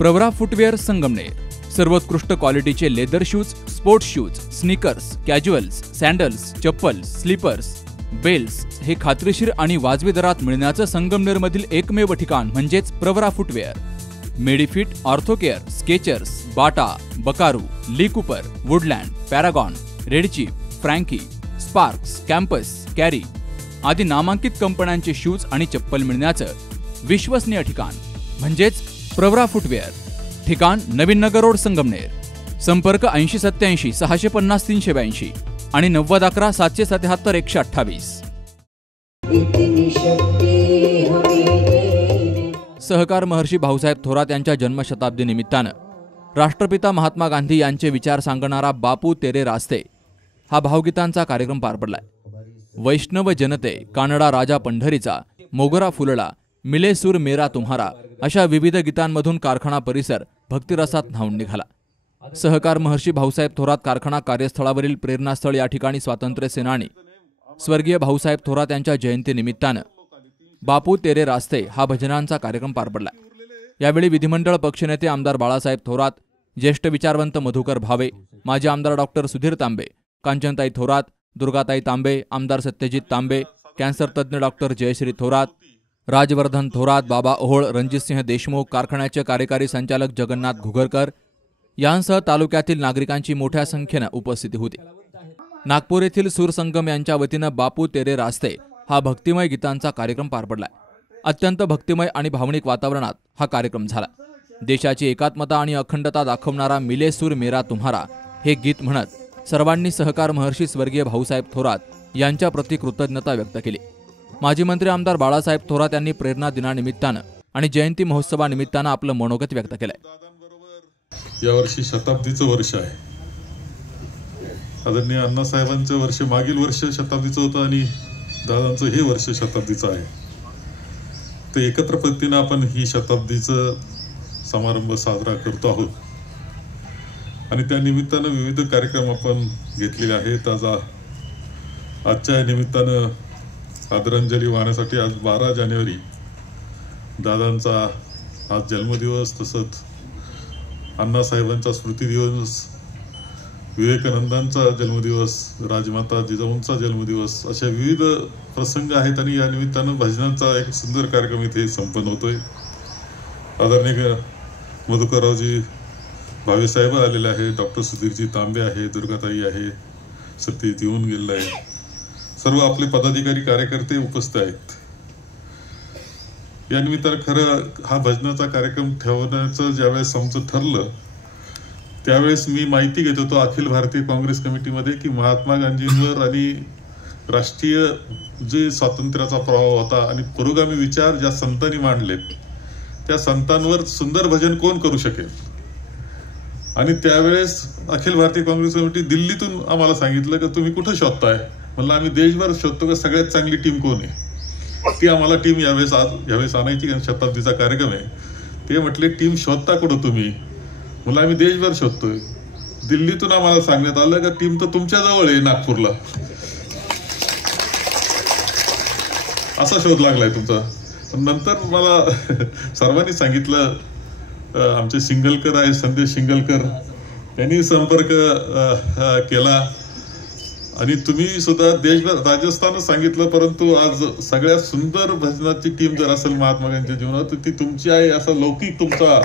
Pravara footwear Sangamner, सर्वोत्कृष्ट क्वालिटीचे leather shoes, sports shoes, sneakers, casuals, sandals, चप्पल, स्लीपर्स, बेल्स हे खात्रीशीर आणि वाजवी दरात मिळण्याचं संगमनेरमधील एकमेव ठिकाण म्हणजेच Pravara footwear. Medifit, Orthocare, Skechers, Bata, Buckaroo, Lee Cooper, Woodland, Paragon, Redchief, Franky, Sparx, Campus, कॅरी आदी नामांकित कंपन्यांचे शूज आणि चप्पल मिळण्याचं विश्वसनीय ठिकाण म्हणजेच प्रवरा फुटवेअर. ठिकाण नवीन नगर रोड, संगमनेर. संपर्क 8087 650 382 आणि 9011 777 128. सहकार महर्षी भाऊसाहेब थोरात यांच्या जन्मशताब्दी निमित्तानं राष्ट्रपिता महात्मा गांधी यांचे विचार सांगणारा बापू तेरे रास्ते हा भावगीतांचा कार्यक्रम पार पडलाय. वैष्णव जनते, कानडा राजा पंढरीचा, मोगरा फुलला, मिले सूर मेरा तुम्हारा अशा विविध गीतांमधून कारखाना परिसर भक्तिरसात न्हाऊन निघाला. सहकार महर्षी भाऊसाहेब थोरात कारखाना कार्यस्थळावरील प्रेरणास्थळ या ठिकाणी स्वातंत्र्य सेनानी स्वर्गीय भाऊसाहेब थोरात यांच्या जयंतीनिमित्तानं बापू तेरे रास्ते हा भजनांचा कार्यक्रम पार पडला. यावेळी विधिमंडळ पक्षनेते आमदार बाळासाहेब थोरात, ज्येष्ठ विचारवंत मधुकर भावे, माजी आमदार डॉक्टर सुधीर तांबे, कांचनताई थोरात, दुर्गाताई तांबे, आमदार सत्यजित तांबे, कॅन्सर तज्ज्ञ डॉक्टर जयश्री थोरात, राजवर्धन थोरात, बाबा ओहोळ, रणजितसिंह देशमुख, कारखान्याचे कार्यकारी संचालक जगन्नाथ घुगरकर यांसह तालुक्यातील नागरिकांची मोठ्या संख्येनं उपस्थिती होती. नागपूर येथील सूरसंगम यांच्या वतीनं बापू तेरे रास्ते हा भक्तिमय गीतांचा कार्यक्रम पार पडलाय. अत्यंत भक्तिमय आणि भावनिक वातावरणात हा कार्यक्रम झाला. देशाची एकात्मता आणि अखंडता दाखवणारा मिले सूर मेरा तुम्हारा हे गीत म्हणत सर्वांनी सहकार महर्षी स्वर्गीय भाऊसाहेब थोरात यांच्या प्रति कृतज्ञता व्यक्त केली. माजी मंत्री आमदार बाळासाहेब थोरात यांनी प्रेरणा दिनानिमित्तानं आणि जयंती महोत्सवानिमित्तानं आपलं मनोगत व्यक्त केलंय. यावर्षी शताब्दीचं वर्ष आहे. आदरणीय अण्णासाहेबांचं वर्ष मागील वर्ष शताब्दीचं होतं आणि दादांचं हे वर्ष शताब्दीचं आहे. तर एकत्र पद्धतीनं आपण ही शताब्दीचं समारंभ साजरा करतो आहोत आणि त्या निमित्तानं विविध कार्यक्रम आपण घेतलेले आहेत. आजच्या निमित्तानं आदरांजली वाहण्यासाठी आज 12 जानेवारी दादांचा आज जन्मदिवस, तसंच अण्णासाहेबांचा स्मृती दिवस, विवेकानंदांचा जन्मदिवस, राजमाता जिजाऊंचा जन्मदिवस अशा विविध प्रसंग आहेत आणि या निमित्तानं भजनांचा एक सुंदर कार्यक्रम इथे संपन्न होतोय. आदरणीय मधुकररावजी भावेसाहेब आलेले आहे, डॉक्टर सुधीरजी तांबे आहे, दुर्गाताई आहे, सत्यजित येऊन गेलेला आहे, सर्व आपले पदाधिकारी कार्यकर्ते उपस्थित आहेत. या निमित्तानं खरं हा भजनाचा कार्यक्रम ठेवण्याचं ज्यावेळेस आमचं ठरलं त्यावेळेस मी माहिती घेत होतो अखिल भारतीय काँग्रेस कमिटीमध्ये की महात्मा गांधींवर आणि राष्ट्रीय जे स्वातंत्र्याचा प्रभाव होता आणि पुरोगामी विचार ज्या संतांनी मांडलेत त्या संतांवर सुंदर भजन कोण करू शकेल. आणि त्यावेळेस अखिल भारतीय काँग्रेस कमिटी दिल्लीतून आम्हाला सांगितलं की तुम्ही कुठं शोधताय. म्हणलं आम्ही देशभर शोधतो का सगळ्यात चांगली टीम कोण आहे. ती आम्हाला टीम यावेळेस आणायची, कारण शताब्दीचा कार्यक्रम आहे. ते म्हटले टीम शोधता कुठं तुम्ही. म्हणलं आम्ही देशभर शोधतोय. दिल्लीतून आम्हाला सांगण्यात आलं का टीम तर तुमच्या जवळ आहे नागपूरला. असा शोध लागलाय तुमचा. नंतर मला सर्वांनी सांगितलं, आमचे सिंगलकर आहे संदेश सिंगलकर, त्यांनी संपर्क केला आणि तुम्ही सुद्धा देशभर राजस्थानच सांगितलं, परंतु आज सगळ्यात सुंदर भजनाची टीम जर असेल महात्मा गांधीच्या जीवनात तर ती तुमची आहे असा लौकिक तुमचा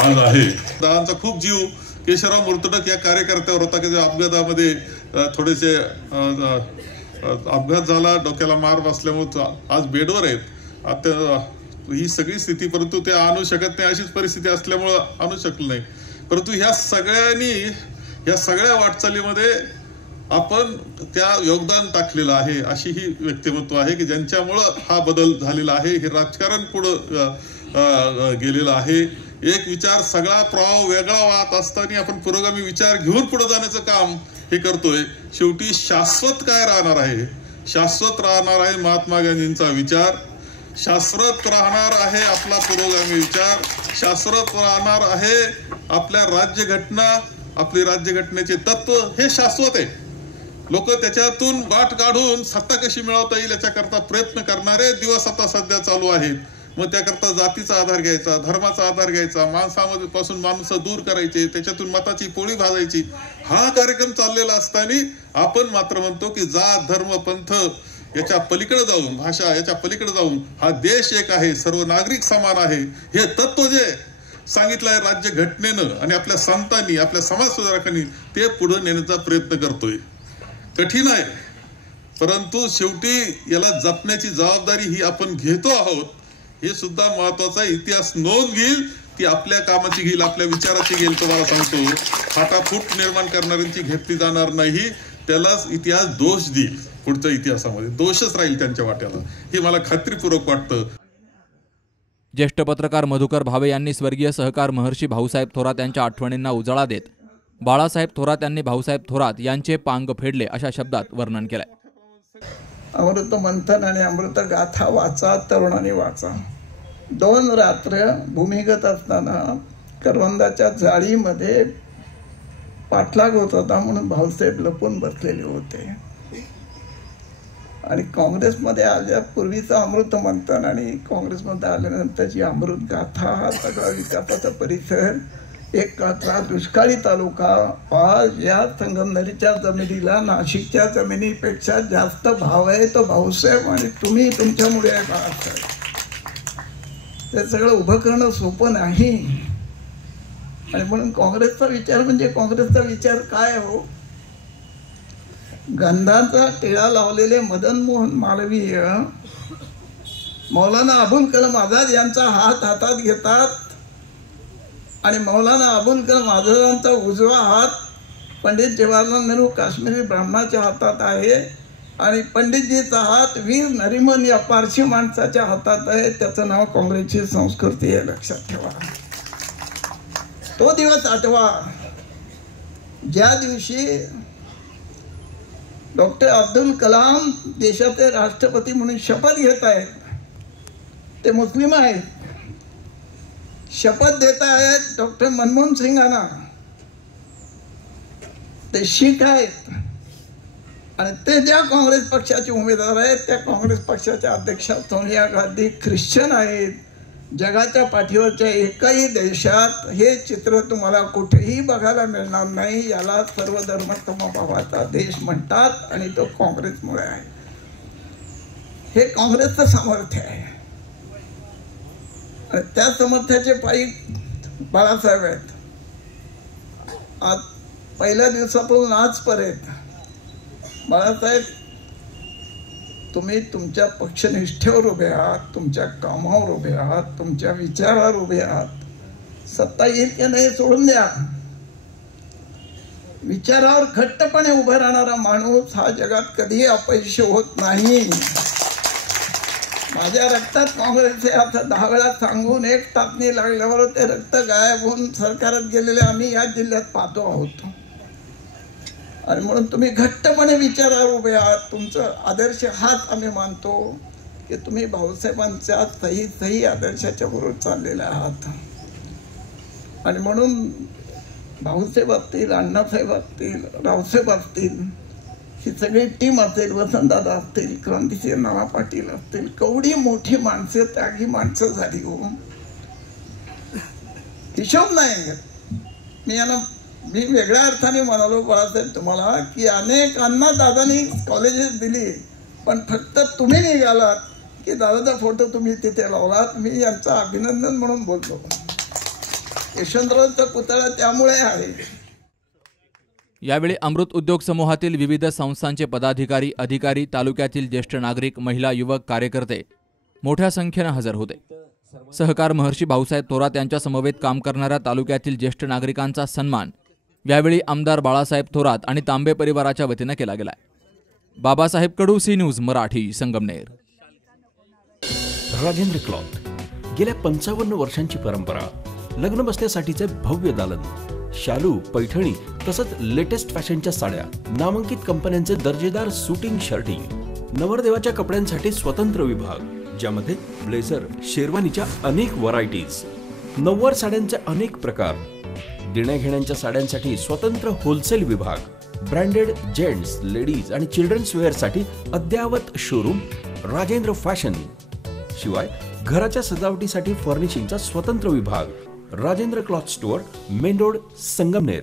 आज आहे. दादांचा खूप जीव केशवराव मुर्तडक या कार्यकर्त्यावर होता की अपघातामध्ये थोडेसे अपघात झाला, डोक्याला मार बसल्यामुळे आज बेडवर आहेत. आता ही सगळी स्थिती, परंतु ते आणू शकत नाही अशीच परिस्थिती असल्यामुळं आणू शकलं नाही. परंतु ह्या सगळ्या वाटचालीमध्ये आपण त्या योगदान टाकलेलं आहे. अशी ही व्यक्तिमत्व आहे की ज्यांच्यामुळं हा बदल झालेला आहे. हे राजकारण पुढं गेलेलं आहे. एक विचार सगळा प्रवाह वेगळा वाहत असताना आपण पुरोगामी विचार घेऊन पुढे जाण्याचं काम हे करतोय. शेवटी शाश्वत काय राहणार आहे. शाश्वत राहणार आहे महात्मा गांधींचा विचार, शाश्वत राहणार आहे आपला पुरोगामी विचार, शाश्वत राहणार आहे आपल्या राज्यघटना, आपली राज्यघटनेचे तत्व हे शाश्वत आहे. लोक त्याच्यातून वाट काढून सत्ता कशी मिळवता येईल याच्याकरता प्रयत्न करणारे दिवस आता सध्या चालू आहेत. मग त्याकरता जातीचा आधार घ्यायचा, धर्माचा आधार घ्यायचा, माणसापासून माणसं दूर करायचे, त्याच्यातून मताची पोळी भाजायची, हा कार्यक्रम चाललेला असताना आपण मात्र म्हणतो की जात धर्म पंथ याच्या पलीकडे जाऊन, भाषा याच्या पलीकडे जाऊन हा देश एक आहे, सर्व नागरिक समान आहे, हे तत्व जे सांगितलंय राज्य घटनेनं आणि आपल्या संतांनी, आपल्या समाज सुधारकांनी, ते पुढे नेण्याचा प्रयत्न करतोय. कठीण आहे, परंतु शेवटी याला जपण्याची जबाबदारी ही आपण घेतो आहोत. हे सुद्धा महत्वाचा. इतिहास नोंद घेईल, ती आपल्या कामाची घेईल, आपल्या विचाराची घेईल. तुम्हाला सांगतो, फाटाफूट निर्माण करणाऱ्यांची घेतली जाणार नाही. त्यालाच इतिहास दोष देईल. पुढच्या इतिहासामध्ये दोषच राहील त्यांच्या वाट्याला, हे मला खात्रीपूर्वक वाटतं. ज्येष्ठ पत्रकार मधुकर भावे यांनी स्वर्गीय सहकार महर्षी भाऊसाहेब थोरात यांच्या आठवणींना उजाळा देत बाळासाहेब थोरात यांनी भाऊसाहेब थोरात यांचे पांग फेडले अशा शब्दात वर्णन केलंय. अमृत मंथन आणि अमृत गाथा वाचा, तरुणांनी वाचा. 2 रात्र भूमिगत असताना करवंदाच्या जाळीमध्ये पाठलाग होत होता म्हणून भाऊसाहेब लपून बसलेले होते. आणि काँग्रेसमध्ये आल्यापूर्वीचं अमृत मंथन आणि काँग्रेसमध्ये आल्यानंतरची अमृत गाथा, हा सगळा विकासाचा परिसर, एक काळचा दुष्काळी तालुका, आज या संगमनेरच्या जमिनीला नाशिकच्या जमिनीपेक्षा जास्त भाव आहे. तो भाऊसाहेब आणि तुम्ही, तुमच्यामुळे आहे बाळासाहेब. ते सगळं उभं करणं सोपं नाही. आणि म्हणून काँग्रेसचा विचार म्हणजे काँग्रेसचा विचार काय हो? गंधाचा टिळा लावलेले मदन मोहन मालवीय मौलाना अबुल कलाम आझाद यांचा हात हातात घेतात आणि मौलाना अबुल कलाम आझादांचा उजवा हात पंडित जवाहरलाल नेहरू काश्मीरी ब्राह्मणाच्या हातात आहे आणि पंडितजीचा हात वीर नरिमन या पारशी माणसाच्या हातात आहे. त्याचं नाव काँग्रेसची संस्कृती आहे, लक्षात ठेवा. तो दिवस आठवा ज्या दिवशी डॉक्टर अब्दुल कलाम देशाचे राष्ट्रपती म्हणून शपथ घेत आहेत. ते मुस्लिम आहेत. शपथ देत आहेत डॉक्टर मनमोहन सिंगांना. ते शीख आहेत आणि ते ज्या काँग्रेस पक्षाचे उमेदवार आहेत त्या काँग्रेस पक्षाच्या अध्यक्षा सोनिया गांधी ख्रिश्चन आहेत. जगाच्या पाठीवरच्या एकाही देशात हे चित्र तुम्हाला कुठेही बघायला मिळणार नाही. याला सर्वधर्म समभावाचा देश म्हणतात आणि तो काँग्रेसमुळे आहे. हे काँग्रेसचं सामर्थ्य आहे. त्या सामर्थ्याचे पायी बाळासाहेब आहेत. आज पहिल्या दिवसापासून आजपर्यंत बाळासाहेब, तुम्ही तुमच्या पक्षनिष्ठेवर उभे आहात, तुमच्या कामावर उभे आहात, तुमच्या विचारावर उभे आहात. सत्ता येईल की नाही सोडून द्या. विचारावर घट्टपणे उभा राहणारा माणूस हा जगात कधीही अपयशी होत नाही. माझ्या रक्तात काँग्रेस हे आता 10 वेळा सांगून एक टाचणी लागल्यावर ते रक्त गायब होऊन सरकारात गेलेले आम्ही या जिल्ह्यात पाहतो आहोत. आणि म्हणून तुम्ही घट्टपणे विचारावर उभे आहात. तुमचं आदर्श हाच आम्ही मानतो की तुम्ही भाऊसाहेबांच्या सही आदर्शाच्या बरोबर चाललेले आहात. आणि म्हणून भाऊसाहेब असतील, अण्णासाहेब असतील, रावसाहेब असतील, ही सगळी टीम असेल, वसंतदादा असतील, क्रांतिसिंह नाना पाटील असतील, केवढी मोठी माणसं, त्यागी माणसं झाली हो. हिशोब नाही. मी वेगळ्या अर्थाने म्हणालो बाळासाहेब तुम्हाला की अनेकांना दादानी कॉलेजेस दिली, पण फक्त तुम्ही निघालात की दादाचा फोटो तुम्ही तिथे लावलात. मी यांचं अभिनंदन म्हणून बोलतो. यशवंतरावचा पुतळा त्यामुळे आहे. यावेळी अमृत उद्योग समूहातील विविध संस्थांचे पदाधिकारी, अधिकारी, तालुक्यातील ज्येष्ठ नागरिक, महिला, युवक, कार्यकर्ते मोठ्या संख्येने हजर होते. सहकार महर्षी भाऊसाहेब थोरात यांच्या समवेत काम करणाऱ्या तालुक्यातील ज्येष्ठ नागरिकांचा सन्मान यावेळी आमदार बाळासाहेब थोरात आणि तांबे परिवाराच्या वतीने केला गेला. Babasaheb Kadu, C News Marathi, Sangamner. Rajendra cloth, गेल्या 55 वर्षांची परंपरा. लग्न बसण्यासाठीचे भव्य दालन, शालू, पैठणी तसंच लेटेस्ट फॅशनच्या साड्या, नामांकित कंपन्यांचे दर्जेदार सुटिंग शर्टिंग, नवरदेवाच्या कपड्यांसाठी स्वतंत्र विभाग ज्यामध्ये ब्लेझर, शेरवानीच्या अनेक व्हरायटीज, नऊवार साड्यांचे अनेक प्रकार, देण्याघेण्यांच्या साड्यांसाठी स्वतंत्र होलसेल विभाग, ब्रँडेड जेंट्स, लेडीज आणि चिल्ड्रन्स वेअरसाठी अद्यावत शोरूम राजेंद्र फॅशन. शिवाय घराच्या सजावटीसाठी फर्निशिंगचा स्वतंत्र विभाग, Rajendra cloth store, main road, Sangamner.